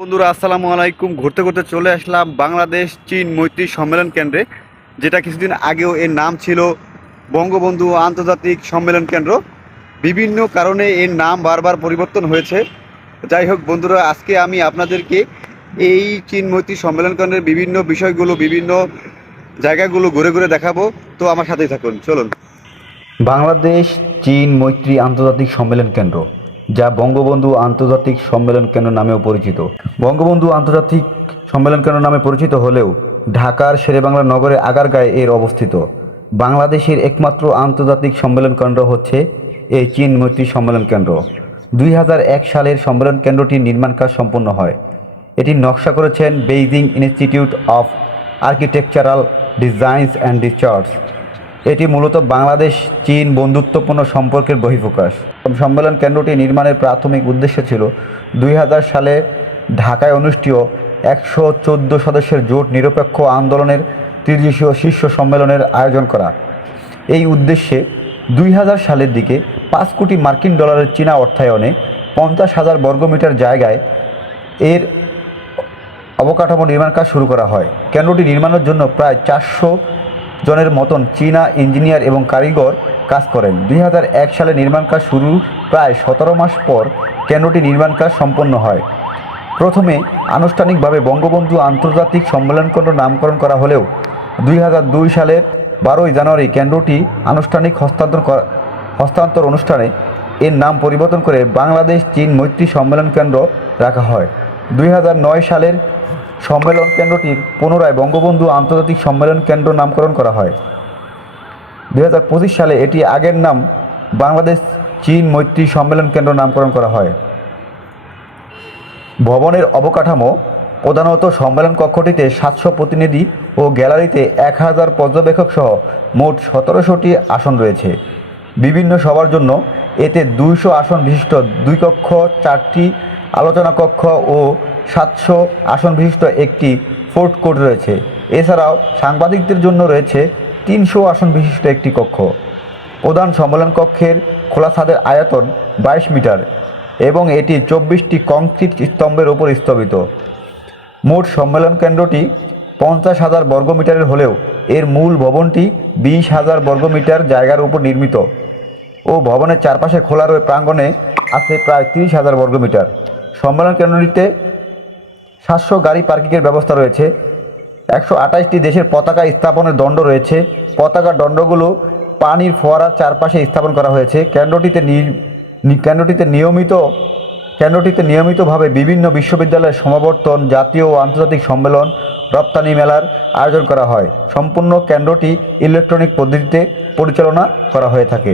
বন্ধুরা আসসালামু আলাইকুম। ঘুরতে ঘুরতে চলে আসলাম বাংলাদেশ চীন মৈত্রী সম্মেলন কেন্দ্রে, যেটা কিছুদিন আগেও এর নাম ছিল বঙ্গবন্ধু আন্তর্জাতিক সম্মেলন কেন্দ্র। বিভিন্ন কারণে এর নাম বারবার পরিবর্তন হয়েছে। যাই হোক বন্ধুরা, আজকে আমি আপনাদেরকে এই চীন মৈত্রী সম্মেলন কেন্দ্রের বিভিন্ন বিষয়গুলো, বিভিন্ন জায়গাগুলো ঘুরে ঘুরে দেখাবো। তো আমার সাথেই থাকুন, চলুন। বাংলাদেশ চীন মৈত্রী আন্তর্জাতিক সম্মেলন কেন্দ্র, যা বঙ্গবন্ধু আন্তর্জাতিক সম্মেলন কেন্দ্র নামেও পরিচিত। বঙ্গবন্ধু আন্তর্জাতিক সম্মেলন কেন্দ্র নামে পরিচিত হলেও ঢাকার শেরেবাংলা নগরের আগারগাঁয়ে এর অবস্থিত। বাংলাদেশের একমাত্র আন্তর্জাতিক সম্মেলন কেন্দ্র হচ্ছে এই চীন মৈত্রী সম্মেলন কেন্দ্র। 2001 সালের সম্মেলন কেন্দ্রটির নির্মাণ কাজ সম্পন্ন হয়। এটির নকশা করেছেন Beijing institute of architectural designs and research. এটি মূলত বাংলাদেশ চীন বন্ধুত্বপূর্ণ সম্পর্কের বহিঃপ্রকাশ। সম্মেলন কেন্দ্রটি নির্মাণের প্রাথমিক উদ্দেশ্য ছিল 2000 সালে ঢাকায় অনুষ্ঠিত 114 সদস্যের জোট নিরপেক্ষ আন্দোলনের ত্রিদেশীয় শীর্ষ সম্মেলনের আয়োজন করা। এই উদ্দেশ্যে 2000 সালের দিকে 5 কোটি মার্কিন ডলারের চীনা অর্থায়নে 50,000 বর্গমিটার জায়গায় এর অবকাঠামো নির্মাণ কাজ শুরু করা হয়। কেন্দ্রটি নির্মাণের জন্য প্রায় 400 জনের মতন চীনা ইঞ্জিনিয়ার এবং কারিগর কাজ করেন। 2001 সালে নির্মাণ কাজ শুরু প্রায় 17 মাস পর কেন্দ্রটি নির্মাণ কাজ সম্পন্ন হয়। প্রথমে আনুষ্ঠানিকভাবে বঙ্গবন্ধু আন্তর্জাতিক সম্মেলন কেন্দ্র নামকরণ করা হলেও 2002 সালের 12 জানুয়ারি কেন্দ্রটি আনুষ্ঠানিক হস্তান্তর অনুষ্ঠানে এর নাম পরিবর্তন করে বাংলাদেশ চীন মৈত্রী সম্মেলন কেন্দ্র রাখা হয়। 2009 সালের সম্মেলন কেন্দ্রটির পুনরায় বঙ্গবন্ধু আন্তর্জাতিক সম্মেলন কেন্দ্র নামকরণ করা হয়। 2025 সালে এটি আগের নাম বাংলাদেশ চীন মৈত্রী সম্মেলন কেন্দ্র নামকরণ করা হয়। ভবনের অবকাঠামো প্রধানত সম্মেলন কক্ষটিতে 700 প্রতিনিধি ও গ্যালারিতে 1000 পর্যবেক্ষক সহ মোট 1700টি আসন রয়েছে। বিভিন্ন সভার জন্য এতে 200 আসন বিশিষ্ট 2 কক্ষ, 4টি আলোচনা কক্ষ ও 700 আসন বিশিষ্ট একটি ফুড কোর্ট রয়েছে। এছাড়াও সাংবাদিকদের জন্য রয়েছে 300 আসন বিশিষ্ট একটি কক্ষ। প্রধান সম্মেলন কক্ষের খোলা ছাদের আয়তন 22 মিটার এবং এটি 24টি কংক্রিট স্তম্ভের উপর স্থাপিত। মোট সম্মেলন কেন্দ্রটি 50,000 বর্গমিটারের হলেও এর মূল ভবনটি 20,000 বর্গমিটার জায়গার উপর নির্মিত ও ভবনের চারপাশে খোলা প্রাঙ্গণে আছে প্রায় 30,000 বর্গমিটার। সম্মেলন কেন্দ্রটিতে 700 গাড়ি পার্কিংয়ের ব্যবস্থা রয়েছে। 128টি দেশের পতাকা স্থাপনের দণ্ড রয়েছে। পতাকার দণ্ডগুলো পানির ফোয়ারার চারপাশে স্থাপন করা হয়েছে। কেন্দ্রটিতে নিয়মিতভাবে বিভিন্ন বিশ্ববিদ্যালয়ের সমাবর্তন, জাতীয় ও আন্তর্জাতিক সম্মেলন, রপ্তানি মেলার আয়োজন করা হয়। সম্পূর্ণ কেন্দ্রটি ইলেকট্রনিক পদ্ধতিতে পরিচালনা করা হয়ে থাকে।